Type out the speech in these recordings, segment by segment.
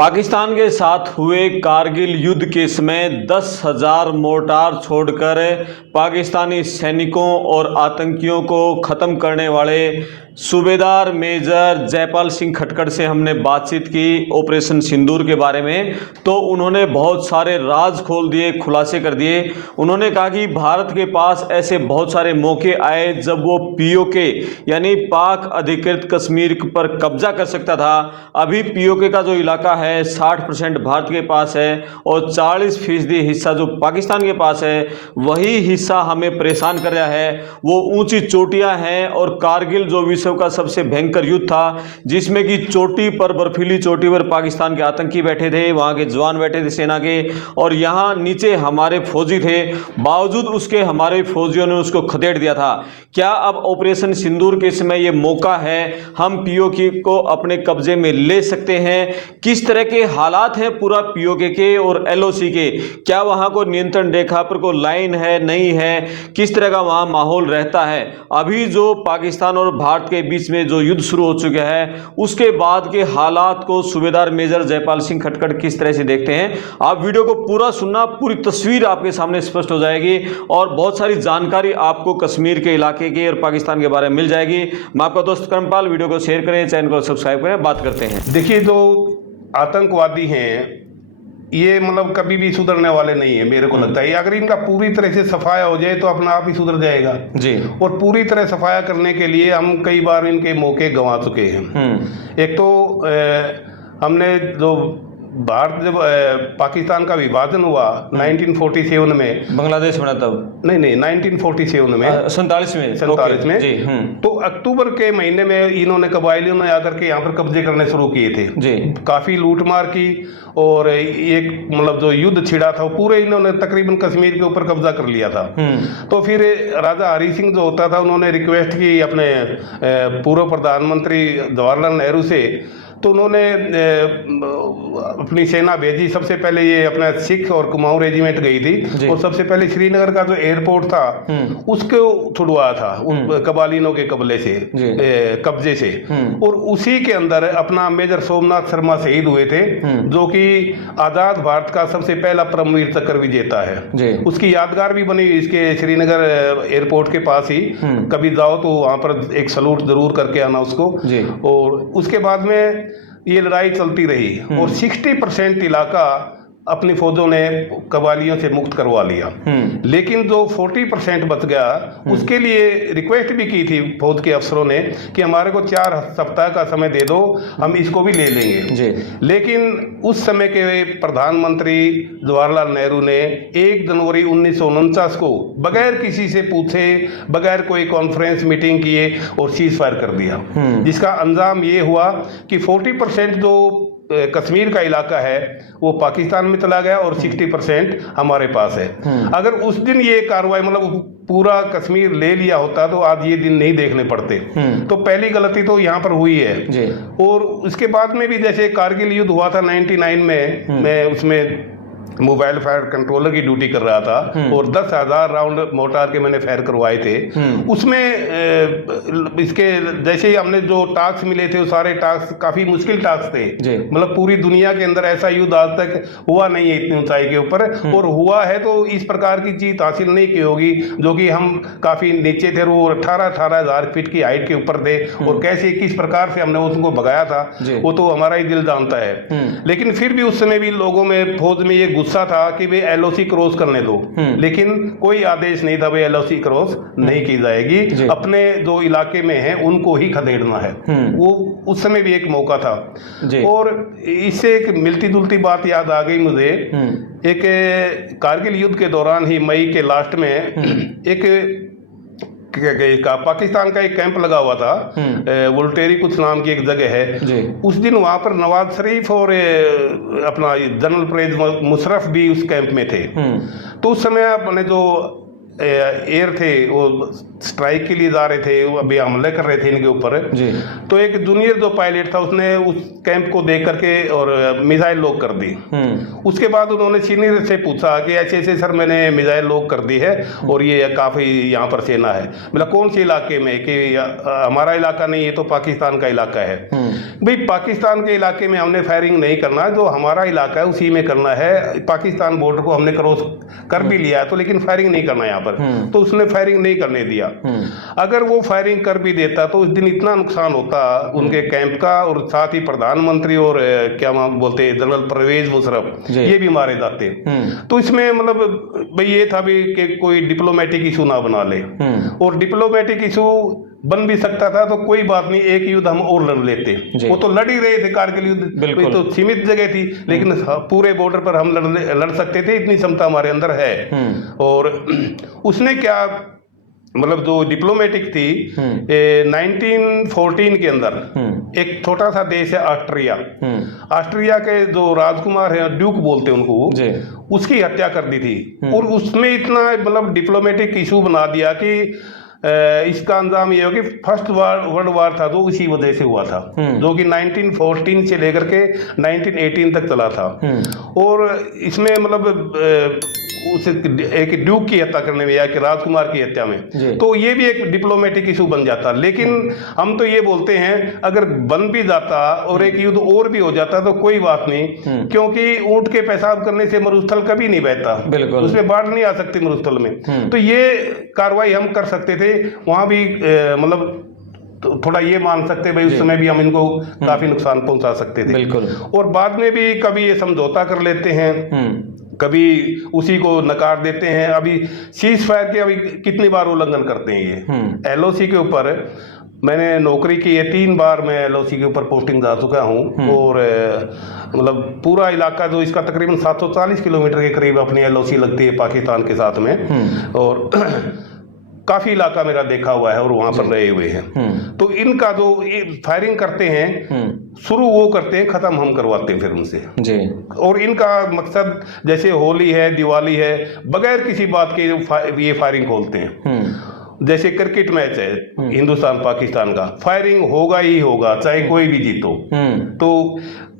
पाकिस्तान के साथ हुए कारगिल युद्ध के समय 10,000 मोर्टार छोड़कर पाकिस्तानी सैनिकों और आतंकियों को ख़त्म करने वाले सूबेदार मेजर जयपाल सिंह खटकड़ से हमने बातचीत की ऑपरेशन सिंदूर के बारे में। तो उन्होंने बहुत सारे राज खोल दिए, खुलासे कर दिए। उन्होंने कहा कि भारत के पास ऐसे बहुत सारे मौके आए जब वो पीओके यानी पाक अधिकृत कश्मीर पर कब्जा कर सकता था। अभी पीओके का जो इलाका है 60% भारत के पास है और 40% हिस्सा जो पाकिस्तान के पास है, वही हिस्सा हमें परेशान कर रहा है। वो ऊंची चोटियां हैं और कारगिल जो विश्व का सबसे भयंकर युद्ध था, जिसमें कि चोटी पर, बर्फीली चोटी पर पाकिस्तान के आतंकी बैठे थे, वहां के जवान बैठे थे सेना के, और यहां नीचे हमारे फौजी थे। बावजूद उसके हमारे फौजियों ने उसको खदेड़ दिया था। क्या अब ऑपरेशन सिंदूर के समय ये मौका है, हम पीओके को अपने कब्जे में ले सकते हैं? किस तरह के हालात हैं पूरा पीओके के और एलओसी के? क्या वहां को नियंत्रण रेखा पर कोई लाइन है, नहीं है? किस तरह का वहां माहौल रहता है? अभी जो पाकिस्तान और भारत के बीच में जो युद्ध शुरू हो चुका है, उसके बाद के हालात को सूबेदार मेजर जयपाल सिंह खटकड़ किस तरह से देखते हैं? आप वीडियो को पूरा सुनना, पूरी तस्वीर आपके सामने स्पष्ट हो जाएगी और बहुत सारी जानकारी आपको कश्मीर के इलाके के और पाकिस्तान के बारे में मिल जाएगी। मैं आपका दोस्त कर्मपाल, वीडियो को शेयर करें, चैनल को सब्सक्राइब करें। बात करते हैं। देखिए, जो आतंकवादी हैं ये मतलब कभी भी सुधरने वाले नहीं है, मेरे को लगता है। अगर इनका पूरी तरह से सफाया हो जाए तो अपना आप ही सुधर जाएगा जी। और पूरी तरह सफाया करने के लिए हम कई बार इनके मौके गंवा चुके हैं। एक तो हमने जो भारत जब पाकिस्तान का विभाजन हुआ 1947 में, बांग्लादेश बना तब नहीं 1947 में, 47 में जी। तो अक्टूबर के महीने में इन्होंने कबायलियों ने आकर के यहाँ पर कब्जे करने शुरू किए थे जी। काफी लूटमार की और एक मतलब जो युद्ध छिड़ा था वो पूरे इन्होंने तकरीबन कश्मीर के ऊपर कब्जा कर लिया था। तो फिर राजा हरि सिंह जो होता था, उन्होंने रिक्वेस्ट की अपने पूर्व प्रधानमंत्री जवाहरलाल नेहरू से, तो उन्होंने अपनी सेना भेजी। सबसे पहले ये अपना सिख और कुमाऊं रेजिमेंट गई थी और सबसे पहले श्रीनगर का जो एयरपोर्ट था उसको छुड़वाया था कबालिनों के कब्जे से। और उसी के अंदर अपना मेजर सोमनाथ शर्मा शहीद हुए थे, जो कि आजाद भारत का सबसे पहला परमवीर चक्र विजेता है। उसकी यादगार भी बनी इसके श्रीनगर एयरपोर्ट के पास ही। कभी जाओ तो वहां पर एक सलूट जरूर करके आना उसको। और उसके बाद में ये लड़ाई चलती रही और 60% इलाका अपनी फौजों ने कबालियों से मुक्त करवा लिया। लेकिन जो 40% बच गया, उसके लिए रिक्वेस्ट भी की थी फौज के अफसरों ने कि हमारे को 4 सप्ताह का समय दे दो, हम इसको भी ले लेंगे। लेकिन उस समय के प्रधानमंत्री जवाहरलाल नेहरू ने 1 जनवरी 1949 को बगैर किसी से पूछे, बगैर कोई कॉन्फ्रेंस मीटिंग किए और सीज फायर कर दिया, जिसका अंजाम ये हुआ कि 40% जो कश्मीर का इलाका है वो पाकिस्तान में चला गया और 60% हमारे पास है। अगर उस दिन ये कार्रवाई मतलब पूरा कश्मीर ले लिया होता तो आज ये दिन नहीं देखने पड़ते। तो पहली गलती तो यहाँ पर हुई है। और उसके बाद में भी जैसे कारगिल युद्ध हुआ था 99 में, मैं उसमें मोबाइल फायर कंट्रोलर की ड्यूटी कर रहा था और 10,000 राउंड मोर्टार के मैंने फायर करवाए थे। उसमें इसके जैसे ही हमने जो टास्क मिले थे वो सारे टास्क काफी मुश्किल टास्क थे। मतलब पूरी दुनिया के अंदर ऐसा युद्ध आज तक हुआ नहीं है इतनी ऊंचाई के ऊपर, और हुआ है तो इस प्रकार की जीत हासिल नहीं की होगी, जो कि हम काफी नीचे थे। वो 18,000 फीट की हाइट के ऊपर थे और कैसे किस प्रकार से हमने उसको भगाया था वो तो हमारा ही दिल जानता है। लेकिन फिर भी उस समय भी लोगों में, फौज में ये गुस्सा था कि वे एलओसी क्रॉस करने दो, लेकिन कोई आदेश नहीं था वे एलओसी क्रॉस नहीं की जाएगी, अपने जो इलाके में है उनको ही खदेड़ना है। वो उस समय भी एक मौका था। और इससे एक मिलती जुलती बात याद आ गई मुझे। एक कारगिल युद्ध के दौरान ही मई के लास्ट में एक पाकिस्तान का एक कैंप लगा हुआ था, वोल्टेरी कुछ नाम की एक जगह है। उस दिन वहां पर नवाज शरीफ और अपना जनरल परवेज मुशर्रफ भी उस कैंप में थे। तो उस समय अपने जो एयर थे वो स्ट्राइक के लिए जा रहे थे, वो अभी हमले कर रहे थे इनके ऊपर जी। तो एक जूनियर जो पायलट था उसने उस कैंप को देख करके और मिसाइल लॉक कर दी। उसके बाद उन्होंने सीनियर से पूछा कि ऐसे ऐसे सर मैंने मिसाइल लॉक कर दी है और ये काफ़ी यहाँ पर सेना है। बोला कौन से इलाके में? कि हमारा इलाका नहीं, ये तो पाकिस्तान का इलाका है। भाई पाकिस्तान के इलाके में हमने फायरिंग नहीं करना, जो हमारा इलाका है उसी में करना है। पाकिस्तान बॉर्डर को हमने क्रॉस कर भी लिया तो लेकिन फायरिंग नहीं करना यहाँ पर, तो उसने फायरिंग नहीं करने दिया। अगर वो फायरिंग कर भी देता तो उस दिन इतना नुकसान होता उनके कैंप का, और साथ ही प्रधानमंत्री और क्या बोलते हैं जनरल परवेज मुशर्रफ ये भी मारे जाते। तो इसमें मतलब भाई ये था भी कि कोई डिप्लोमेटिक इशू ना बना ले, और डिप्लोमेटिक इशू बन भी सकता था तो कोई बात नहीं, एक युद्ध हम और लड़ लेते। वो तो लड़ ही रहे थे कारगिल युद्ध, कोई तो सीमित जगह थी, लेकिन पूरे बॉर्डर पर हम लड़ सकते थे, इतनी क्षमता हमारे अंदर है। और उसने क्या मतलब जो डिप्लोमेटिक थी 1914 के अंदर एक छोटा सा देश है ऑस्ट्रिया, ऑस्ट्रिया के जो राजकुमार है ड्यूक बोलते हैं उनको, उसकी हत्या कर दी थी। और उसमें इतना मतलब डिप्लोमेटिक इशू बना दिया कि इसका अंजाम ये हो कि फर्स्ट वर्ल्ड वार था जो इसी वजह से हुआ था, जो कि 1914 से लेकर के 1918 तक चला था। और इसमें मतलब उस एक ड्यूक की हत्या करने में या कि राजकुमार की हत्या में, तो ये भी एक डिप्लोमेटिक इशू बन जाता। लेकिन हम तो ये बोलते हैं अगर बन भी जाता और एक युद्ध और भी हो जाता तो कोई बात नहीं, क्योंकि ऊंट के पेशाब करने से मरुस्थल कभी नहीं बहता, उसमें बाढ़ नहीं आ सकती मरुस्थल में। तो ये कार्रवाई हम कर सकते थे वहां भी, मतलब तो थोड़ा ये मान सकते भाई उस समय भी हम इनको काफी नुकसान पहुंचा सकते थे। और बाद में भी कभी ये समझौता कर लेते हैं, कभी उसी को नकार देते हैं। अभी सीज फायर के अभी कितनी बार उल्लंघन करते हैं ये। एलओसी के ऊपर मैंने नौकरी की है, 3 बार मैं एलओसी के ऊपर पोस्टिंग जा चुका हूँ। और मतलब पूरा इलाका जो इसका तकरीबन 740 किलोमीटर के करीब अपनी एलओसी लगती है पाकिस्तान के साथ में, और काफी इलाका मेरा देखा हुआ है और वहां पर रहे हुए हैं। तो इनका जो फायरिंग करते हैं शुरू वो करते हैं, खत्म हम करवाते हैं फिर उनसे जी। और इनका मकसद जैसे होली है, दिवाली है, बगैर किसी बात के ये फायरिंग खोलते हैं। जैसे क्रिकेट मैच है हिंदुस्तान पाकिस्तान का, फायरिंग होगा ही होगा चाहे कोई भी जीतो। तो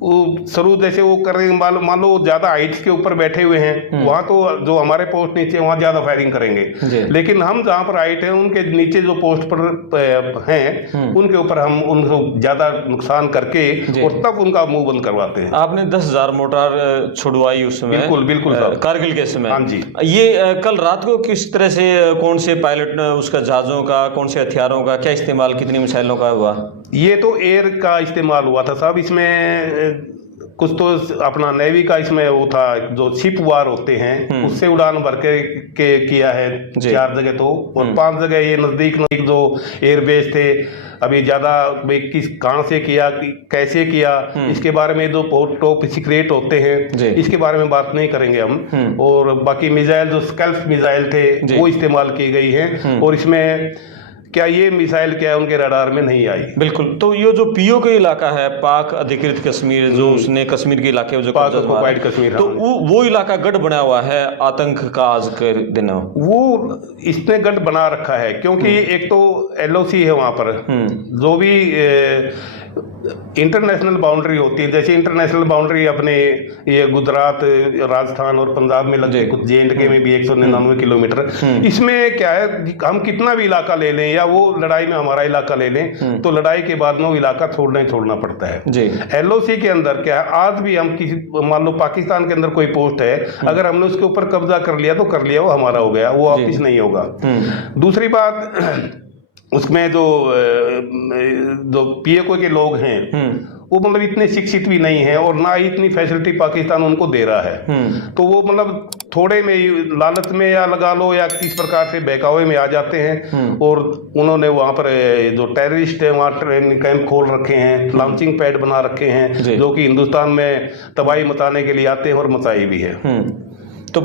वो शुरू जैसे वो कर रहे हैं, मान लो ज्यादा हाइट्स के ऊपर बैठे हुए हैं, वहां तो जो हमारे पोस्ट नीचे वहां ज्यादा फायरिंग करेंगे, लेकिन हम जहां पर हाइट है उनके नीचे जो पोस्ट पर हैं उनके ऊपर हम उनको ज्यादा नुकसान करके और तब उनका मुंह बंद करवाते हैं। आपने 10,000 मोटार छुड़वाई उस समय? बिल्कुल बिल्कुल कारगिल के समय। हाँ जी। ये कल रात को किस तरह से, कौन से पायलट उसका जहाजों का, कौन से हथियारों का क्या इस्तेमाल, कितनी मिसाइलों का हुआ? ये तो एयर का इस्तेमाल हुआ था साहब। इसमें कुछ तो अपना नेवी का इसमें वो था, जो शिप वार होते हैं उससे उड़ान भर के किया है 4 जगह तो, और 5 जगह ये नजदीक जो एयरबेस थे। अभी ज्यादा किस कहाँ से किया, कैसे किया, इसके बारे में जो टॉप सीक्रेट होते हैं इसके बारे में बात नहीं करेंगे हम। और बाकी मिसाइल जो स्कैल्प मिसाइल थे वो इस्तेमाल की गई है, और इसमें क्या ये मिसाइल क्या है उनके रडार में नहीं आई। बिल्कुल। तो ये जो पीओ का इलाका है, पाक अधिकृत कश्मीर, जो उसने कश्मीर के इलाके जो पाक ऑक्युपाइड कश्मीर, तो वो इलाका गढ़ बना हुआ है आतंक का आज के दिन। वो इसने गढ़ बना रखा है क्योंकि एक तो एलओसी है वहां पर, जो भी इंटरनेशनल बाउंड्री होती है, जैसे इंटरनेशनल बाउंड्री अपने ये गुजरात, राजस्थान और पंजाब में लगते, कुछ JNK में भी 199 किलोमीटर। इसमें क्या है, हम कितना भी इलाका ले लें या वो लड़ाई में हमारा इलाका ले लें तो लड़ाई के बाद में वो इलाका छोड़ना पड़ता है। एलओसी के अंदर क्या है, आज भी हम किसी, मान लो पाकिस्तान के अंदर कोई पोस्ट है, अगर हमने उसके ऊपर कब्जा कर लिया तो कर लिया, वो हमारा हो गया, वो वापिस नहीं होगा। दूसरी बात, उसमें जो पीएको के लोग हैं वो मतलब इतने शिक्षित भी नहीं है और ना ही इतनी फैसिलिटी पाकिस्तान उनको दे रहा है। तो वो मतलब थोड़े में लालच में या लगा लो या किस प्रकार से बहकावे में आ जाते हैं, और उन्होंने वहाँ पर जो टेररिस्ट है वहाँ ट्रेनिंग कैंप खोल रखे हैं, लॉन्चिंग पैड बना रखे हैं, जो कि हिंदुस्तान में तबाही मचाने के लिए आते हैं और मचाई भी है। तो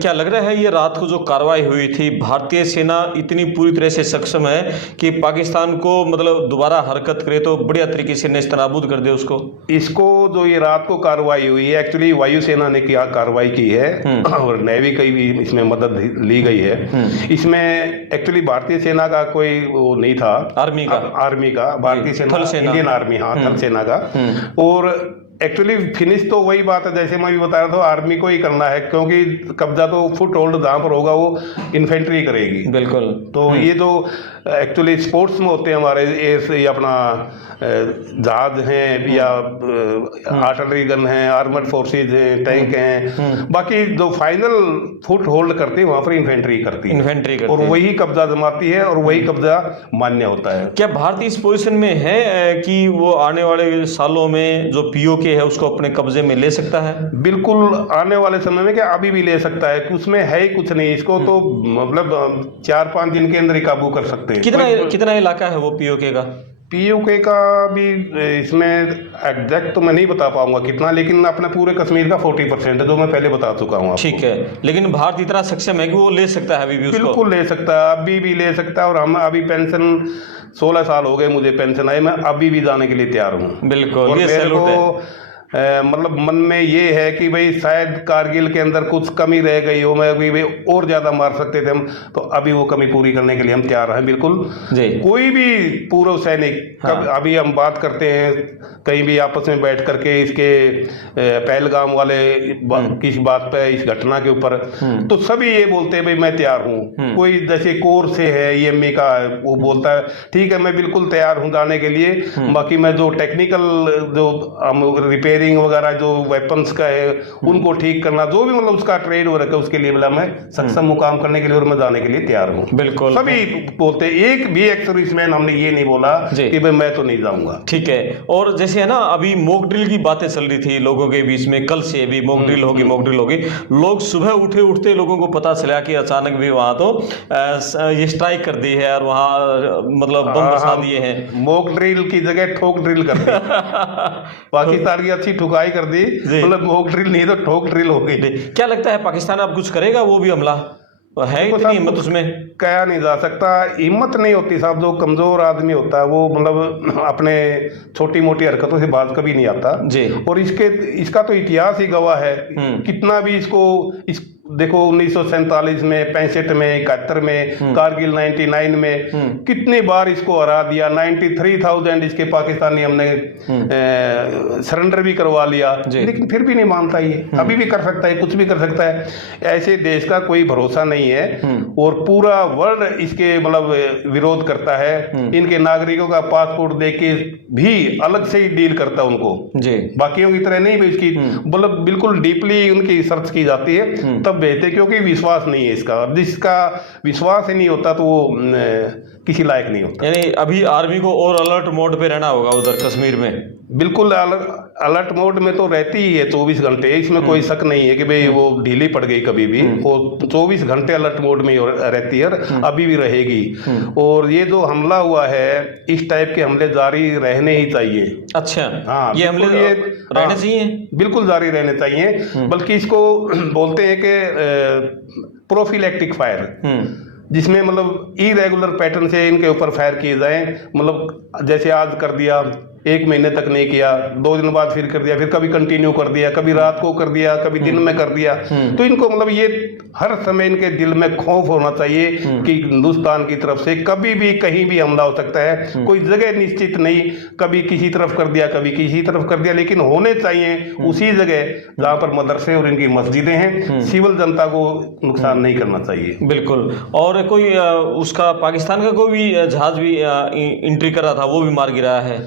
क्या लग रहा है ये रात को जो कार्रवाई हुई थी, भारतीय सेना इतनी पूरी तरह से सक्षम है कि पाकिस्तान को मतलब दोबारा हरकत करे तो बढ़िया तरीके से नेस्तनाबूद कर दे उसको? इसको जो ये रात को कार्रवाई हुई है, एक्चुअली वायुसेना ने क्या कार्रवाई की है और नेवी की भी इसमें मदद ली गई है। इसमें एक्चुअली भारतीय सेना का कोई वो नहीं था, आर्मी का भारतीय सेना, इंडियन आर्मी, हाँ, थल सेना का। और एक्चुअली फिनिश तो वही बात है जैसे मैं भी बता रहा था, आर्मी को ही करना है, क्योंकि कब्जा तो फुट होल्ड जहां पर होगा वो इन्फेंट्री करेगी। बिल्कुल। तो ये जो एक्चुअली स्पोर्ट्स में होते हैं हमारे, ये अपना जहाज हैं या आर्टिलरी गन है, आर्मर्ड फोर्सेज हैं, टैंक हैं, बाकी जो फाइनल फुट होल्ड करती है वहां पर इन्फेंट्री करती है और वही कब्जा जमाती है और वही कब्जा मान्य होता है। क्या भारत इस पोजीशन में है कि वो आने वाले सालों में जो पीओके है उसको अपने कब्जे में ले सकता है? बिल्कुल, आने वाले समय में क्या अभी भी ले सकता है, उसमें है ही कुछ नहीं। इसको तो मतलब 4-5 दिन के अंदर ही काबू कर सकते हैं। कितना इलाका है वो पीओके का? पीओके का भी इसमें एग्जैक्ट तो मैं नहीं बता पाऊंगा कितना, लेकिन अपने पूरे कश्मीर का 40% है, जो मैं पहले बता चुका हूँ। ठीक है, लेकिन भारत इतना सक्षम है कि वो ले सकता है अभी भी उसको? बिल्कुल ले सकता है, अभी भी ले सकता है। और हम अभी पेंशन 16 साल हो गए मुझे पेंशन आई, मैं अभी भी जाने के लिए तैयार हूँ। बिल्कुल, ये सैल्यूट है। मतलब मन में ये है कि भाई शायद कारगिल के अंदर कुछ कमी रह गई हो, मैं अभी भाई और ज्यादा मार सकते थे हम, तो अभी वो कमी पूरी करने के लिए हम तैयार हैं। बिल्कुल जी। कोई भी पूर्व सैनिक, अभी हम बात करते हैं कहीं भी आपस में बैठ करके इसके पहलगाम वाले किस बात पे, इस घटना के ऊपर, तो सभी ये बोलते हैं भाई मैं तैयार हूँ। कोई जैसे कोर से है, ईएमई का है, वो बोलता है ठीक है मैं बिल्कुल तैयार हूँ जाने के लिए, बाकी मैं जो टेक्निकल जो रिपेयरिंग वगैरह जो वेपन्स का है उनको ठीक करना, जो भी मतलब उसका ट्रेड हो रखा है उसके लिए बोला मैं सक्षम हूँ काम करने के लिए और मैं जाने के लिए तैयार हूँ। बिल्कुल, सभी बोलते हैं, एक भी एक्स सर्विसमैन हमने ये नहीं बोला कि भाई मैं तो नहीं जाऊंगा। ठीक है। और जैसे है ना अभी मॉक ड्रिल की बातें चल रही थी लोगों के बीच में, कल से भी मॉक ड्रिल होगी। लोग सुबह उठते लोगों को पता चला कि अचानक भी वहां तो ये स्ट्राइक कर दी है और वहां मतलब बम बसा दिए हैं। मॉक ड्रिल की जगह ठोक ड्रिल कर दी पाकिस्तान की अच्छी ठुकाई कर दी, मतलब मॉक ड्रिल नहीं तो ठोक ड्रिल हो गई। क्या लगता है पाकिस्तान अब कुछ करेगा? वो भी हमला है, इतनी हिम्मत उसमें कहा नहीं जा सकता, हिम्मत नहीं होती साहब। जो कमजोर आदमी होता है वो मतलब अपने छोटी मोटी हरकतों से बाज कभी नहीं आता जी। और इसका तो इतिहास ही गवाह है। कितना भी इसको देखो 1947 में, 65 में, 71 में, कारगिल 99 में, कितनी बार इसको हरा दिया। 93,000 इसके पाकिस्तानी हमने सरेंडर भी करवा लिया, लेकिन फिर भी नहीं मानता ये। अभी भी कर सकता है, कुछ भी कर सकता है। ऐसे देश का कोई भरोसा नहीं है और पूरा वर्ल्ड इसके मतलब विरोध करता है। इनके नागरिकों का पासपोर्ट दे के भी अलग से ही डील करता है उनको जी, बाकियों की तरह नहीं। इसकी मतलब बिल्कुल डीपली उनकी सर्च की जाती है तब भेजते, क्योंकि विश्वास नहीं है इसका। जिसका विश्वास ही नहीं होता तो वो किसी लायक नहीं होता। यानी अभी आर्मी को और अलर्ट मोड पे रहना होगा उधर कश्मीर में। बिल्कुल अलर्ट मोड में तो रहती ही है 24 घंटे, इसमें कोई शक नहीं है कि भाई वो ढीली पड़ गई कभी भी। वो 24 घंटे अलर्ट मोड में रहती है, अभी भी रहेगी। और ये जो हमला हुआ है, इस टाइप के हमले जारी रहने ही चाहिए। अच्छा, हाँ, ये हमले रहने चाहिए, बिल्कुल जारी रहने चाहिए। बल्कि इसको बोलते हैं कि प्रोफिलैक्टिक फायर, जिसमें मतलब इरेगुलर पैटर्न से इनके ऊपर फायर किए जाएं। मतलब जैसे आज कर दिया, 1 महीने तक नहीं किया, 2 दिन बाद फिर कर दिया, फिर कभी कंटिन्यू कर दिया, कभी रात को कर दिया, कभी दिन में कर दिया। तो इनको मतलब ये हर समय इनके दिल में खौफ होना चाहिए कि हिंदुस्तान की तरफ से कभी भी कहीं भी हमला हो सकता है। कोई जगह निश्चित नहीं, कभी किसी तरफ कर दिया, कभी किसी तरफ कर दिया, लेकिन होने चाहिए उसी जगह जहां पर मदरसे और इनकी मस्जिदें हैं। सिविल जनता को नुकसान नहीं करना चाहिए। बिल्कुल। और कोई उसका पाकिस्तान का कोई भी जहाज भी एंट्री कर रहा था, वो भी मार गिराया है।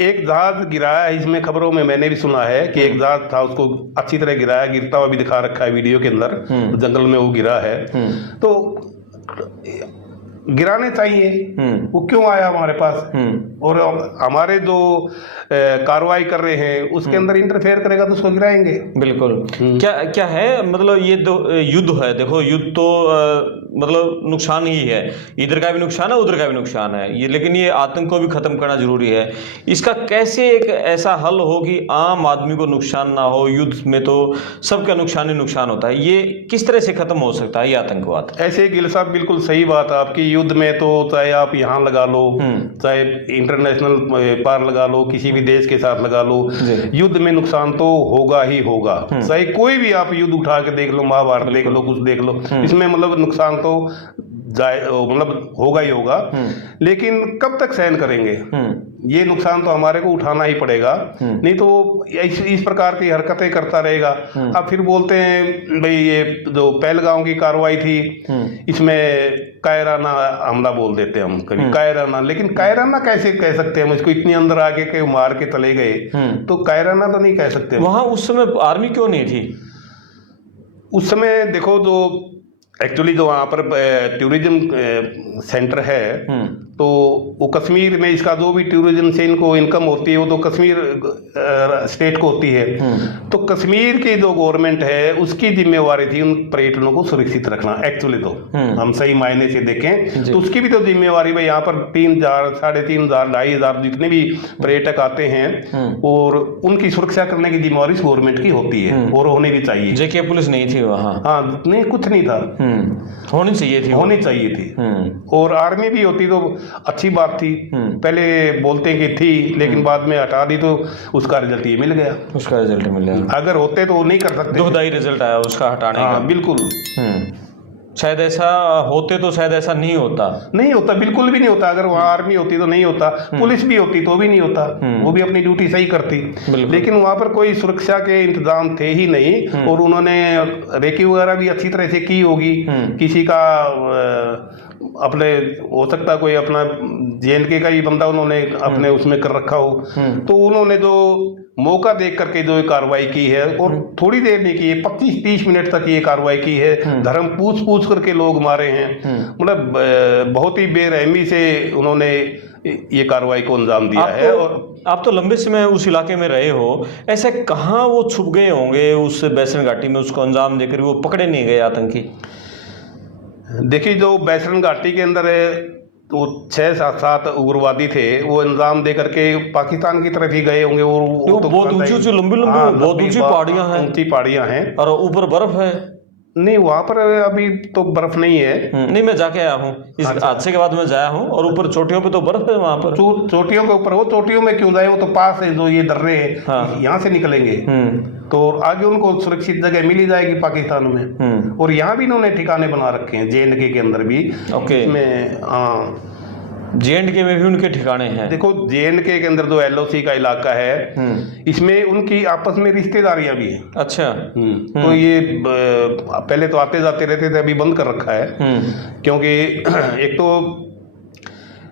एक जहाज गिराया है, इसमें खबरों में मैंने भी सुना है कि एक जहाज था, उसको अच्छी तरह गिराया, गिरता हुआ भी दिखा रखा है वीडियो के अंदर, जंगल में वो गिरा है। तो गिराने चाहिए, वो क्यों आया हमारे पास? और हमारे जो कार्रवाई कर रहे हैं उसके अंदर इंटरफेयर करेगा तो उसको गिराएंगे। बिल्कुल। क्या क्या है मतलब ये तो युद्ध है, देखो युद्ध तो मतलब नुकसान ही है, इधर का भी नुकसान है उधर का भी नुकसान है ये, लेकिन ये आतंक को भी खत्म करना जरूरी है। इसका कैसे एक ऐसा हल हो कि आम आदमी को नुकसान ना हो? युद्ध में तो सबका नुकसान ही नुकसान होता है, ये किस तरह से खत्म हो सकता है ये आतंकवाद? ऐसे गिल साहब बिल्कुल सही बात है आपकी। युद्ध में तो चाहे आप यहाँ लगा लो, चाहे इंटरनेशनल पार लगा लो, किसी भी देश के साथ लगा लो, युद्ध में नुकसान तो होगा ही होगा। चाहे कोई भी आप युद्ध उठा के देख लो, महाभारत देख लो, कुछ देख लो, इसमें मतलब नुकसान तो जाए मतलब होगा ही होगा। लेकिन कब तक सहन करेंगे? ये नुकसान तो हमारे को उठाना ही पड़ेगा, नहीं तो इस प्रकार की हरकतें करता रहेगा। अब फिर बोलते हैं भाई ये जो पहलगांव की कार्रवाई थी इसमें कायराना हमला बोल देते हैं हम कभी, कायराना। लेकिन कायराना कैसे कह सकते हैं हम इसको? इतनी अंदर आके के मार के चले गए तो कायराना तो नहीं कह सकते। वहां उस समय आर्मी क्यों नहीं थी? उस समय देखो जो एक्चुअली जो वहाँ पर टूरिज्म सेंटर है तो वो कश्मीर में इसका जो भी टूरिज्म से इनको इनकम होती है वो तो कश्मीर स्टेट को होती है। तो कश्मीर की जो गवर्नमेंट है उसकी जिम्मेवारी थी उन पर्यटनों को सुरक्षित रखना। एक्चुअली तो हम सही मायने से देखें तो उसकी भी तो जिम्मेवारी भाई, यहाँ पर 3,000 3,500 2,500 जितने भी पर्यटक आते हैं और उनकी सुरक्षा करने की जिम्मेवारी गवर्नमेंट की होती है और होनी भी चाहिए। जेके पुलिस नहीं थी वहाँ? हाँ नहीं, कुछ नहीं था, होनी चाहिए थी, होनी चाहिए थी। और आर्मी भी होती तो अच्छी बात थी। पहले बोलते हैं कि थी लेकिन बाद में हटा दी तो उसका रिजल्ट ये मिल गया। उसका रिजल्ट मिल गया। अगर होते तो वो नहीं कर सकते। दुखदाई रिजल्ट आया उसका हटाने का। बिल्कुल। शायद ऐसा होते तो शायद ऐसा नहीं होता, नहीं होता, बिल्कुल भी नहीं होता। अगर वहाँ आर्मी होती तो नहीं होता, पुलिस भी होती तो भी नहीं होता, वो भी अपनी ड्यूटी सही करती। लेकिन वहाँ पर कोई सुरक्षा के इंतजाम थे ही नहीं और उन्होंने रेकी वगैरह भी अच्छी तरह से की होगी। किसी का अपने हो सकता कोई अपना JNK का ही बंदा उन्होंने अपने उसमें कर रखा हो, तो उन्होंने जो मौका देख करके जो कार्रवाई की है और थोड़ी देर नहीं की है, 25-30 मिनट तक ये कार्रवाई की है। धर्म पूछ करके लोग मारे हैं, मतलब बहुत ही बेरहमी से उन्होंने ये कार्रवाई को अंजाम दिया है। और आप तो लंबे समय उस इलाके में रहे हो, ऐसे कहाँ वो छुप गए होंगे उस बैसरण घाटी में, उसको अंजाम देकर वो पकड़े नहीं गए आतंकी? देखिए जो बैसरण घाटी के अंदर तो 6-7 उग्रवादी थे, वो अंजाम दे करके पाकिस्तान की तरफ ही गए होंगे। और वो तो बहुत ऊंची लंबी बहुत ऊंची पहाड़ियां हैं, ऊंची पहाड़ियां हैं और ऊपर बर्फ है। नहीं वहाँ पर अभी तो बर्फ नहीं है। नहीं मैं जाके आया हूँ इस हादसे के बाद, मैं जाया हूँ और ऊपर चोटियों पे तो बर्फ है। वहाँ पर चोटियों के ऊपर, वो चोटियों में क्यों जाए, वो तो पास है जो ये दर्रे हैं, यहाँ से निकलेंगे तो आगे उनको सुरक्षित जगह मिल ही जाएगी पाकिस्तान में। और यहाँ भी इन्होंने ठिकाने बना रखे हैं JNK के अंदर भी। इसमें JNK में भी उनके ठिकाने हैं। देखो JNK के अंदर जो LOC का इलाका है इसमें उनकी आपस में रिश्तेदारियां भी हैं। अच्छा। तो ये पहले तो आते जाते रहते थे, अभी बंद कर रखा है क्योंकि एक तो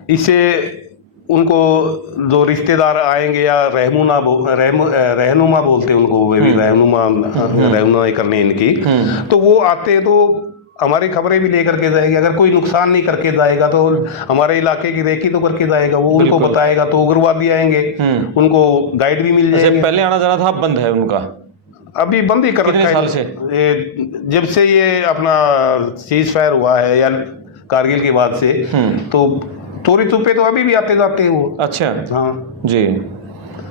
इससे उनको जो रिश्तेदार आएंगे या रहनुमा बोलते हैं उनको, वे भी रहनुमा करने इनकी, तो वो आते हैं तो हमारी खबरें भी लेकर के जाएगी। अगर कोई नुकसान नहीं करके जाएगा तो हमारे इलाके की रेकी तो करके जाएगा, वो उनको बताएगा तो उग्रवादी आएंगे, उनको गाइड भी मिल जाएगी। पहले आना जाना था, बंद है उनका? अभी बंद ही कर रखा है। कितने साल से? जब से ये अपना सीज फायर हुआ है या कारगिल के बाद से, तो चोरी छुपे तो अभी भी आते जाते हैं वो। अच्छा। हाँ जी,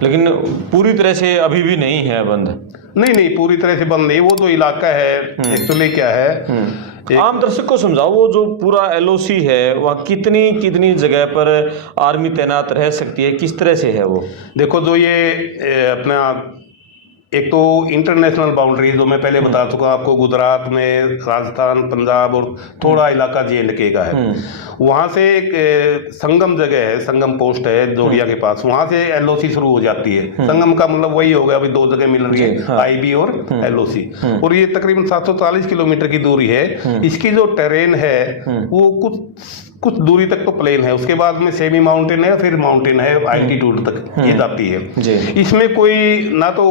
लेकिन पूरी तरह से अभी भी नहीं है बंद? नहीं पूरी तरह से बंद नहीं। वो जो इलाका है एक्चुअली क्या है, आम दर्शक को समझाओ, वो जो पूरा LOC है वहाँ कितनी जगह पर आर्मी तैनात रह सकती है, किस तरह से है वो? देखो जो ये अपना एक तो इंटरनेशनल बाउंड्री जो मैं पहले बता चुका आपको, गुजरात में, राजस्थान, पंजाब और थोड़ा इलाका JNK का है। वहाँ से एक संगम जगह है, संगम पोस्ट है जोड़िया के पास, वहाँ से LOC शुरू हो जाती है। संगम का मतलब वही हो गया, अभी 2 जगह मिल रही है, IB और LOC, और ये तकरीबन 740 किलोमीटर की दूरी है। इसकी जो टेरेन है वो कुछ दूरी तक तो प्लेन है, उसके बाद में सेमी माउंटेन है, फिर माउंटेन है अल्टीट्यूड तक ये जाती है जी। इसमें कोई ना तो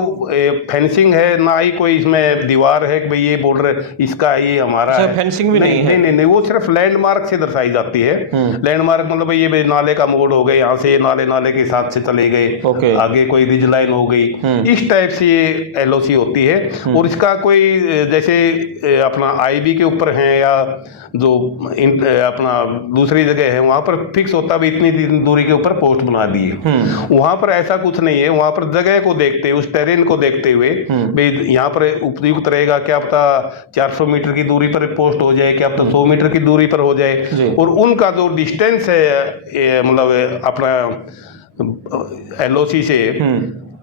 फेंसिंग है, ना ही कोई इसमें दीवार है कि भाई ये बॉर्डर इसका है, ये हमारा अच्छा, है। फेंसिंग भी नहीं है? नहीं, वो सिर्फ लैंडमार्क से दर्शाई जाती है। लैंडमार्क मतलब भाई ये भाई नाले का मोड़ हो गए, यहाँ से ये नाले के हिसाब से चले गए, आगे कोई रिज लाइन हो गई, इस टाइप से ये एलओसी होती है। और इसका कोई जैसे अपना आईबी के ऊपर है या जो अपना दूसरी जगह है वहां पर फिक्स होता भी इतनी दूरी के ऊपर पोस्ट बना दिए, वहां पर ऐसा कुछ नहीं है। वहां पर जगह को देखते हुए, उस टेरेन को देखते हुए भाई यहाँ पर उपयुक्त रहेगा, क्या पता 400 मीटर की दूरी पर पोस्ट हो जाए, क्या पता 100 मीटर की दूरी पर हो जाए। और उनका जो डिस्टेंस है मतलब अपना एलओसी से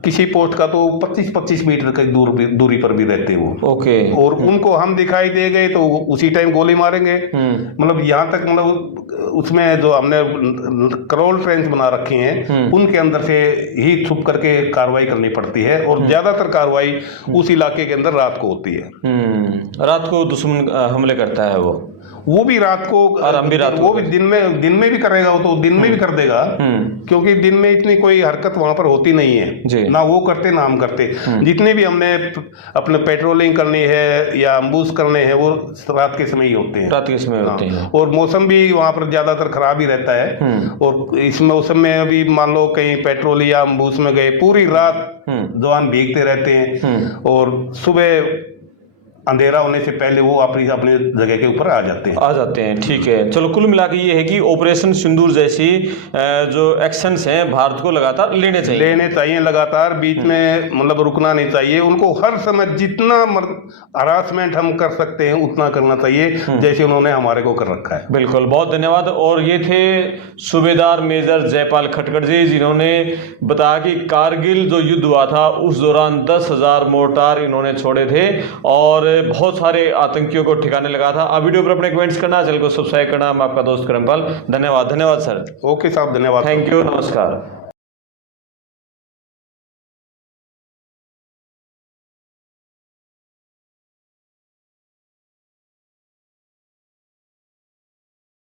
किसी पोस्ट का तो 25-25 मीटर की दूरी पर भी रहते हो। ओके। और उनको हम दिखाई दे गए तो उसी टाइम गोली मारेंगे। मतलब यहाँ तक मतलब उसमें जो हमने कंट्रोल ट्रेंच बना रखे हैं उनके अंदर से ही छुप करके कार्रवाई करनी पड़ती है। और ज्यादातर कार्रवाई उस इलाके के अंदर रात को होती है। रात को दुश्मन हमले करता है वो भी रात को, और हम भी रात वो भी दिन में भी करेगा, वो तो दिन में भी कर देगा, क्योंकि दिन में इतनी कोई हरकत वहां पर होती नहीं है, ना वो करते ना हम करते। जितने भी हमने अपने पेट्रोलिंग करनी है या अम्बूस करने हैं वो रात के समय ही होते हैं। रात के समय होते हैं। और मौसम भी वहां पर ज्यादातर खराब ही रहता है। और इस मौसम में अभी मान लो कहीं पेट्रोल या अम्बूस में गए, पूरी रात जवान भीगते रहते हैं और सुबह अंधेरा होने से पहले वो अपनी जगह के ऊपर आ जाते हैं। ठीक है। चलो, कुल मिला के ये है कि ऑपरेशन सिंदूर जैसी जो एक्शंस हैं भारत को लगातार लेने चाहिए लगातार, बीच में मतलब रुकना नहीं चाहिए। उनको हर समय जितना हरासमेंट हम कर सकते हैं उतना करना चाहिए, जैसे उन्होंने हमारे को कर रखा है। बिल्कुल, बहुत धन्यवाद। और ये थे सूबेदार मेजर जयपाल खटखड़ जी, जिन्होंने बताया कि कारगिल जो युद्ध हुआ था उस दौरान 10,000 मोर्टार इन्होंने छोड़े थे और बहुत सारे आतंकियों को ठिकाने लगा था। आप वीडियो पर अपने कमेंट्स करना, चैनल को सब्सक्राइब करना। मैं आपका दोस्त करमपाल। धन्यवाद सर। ओके साहब, धन्यवाद। थैंक यू, नमस्कार।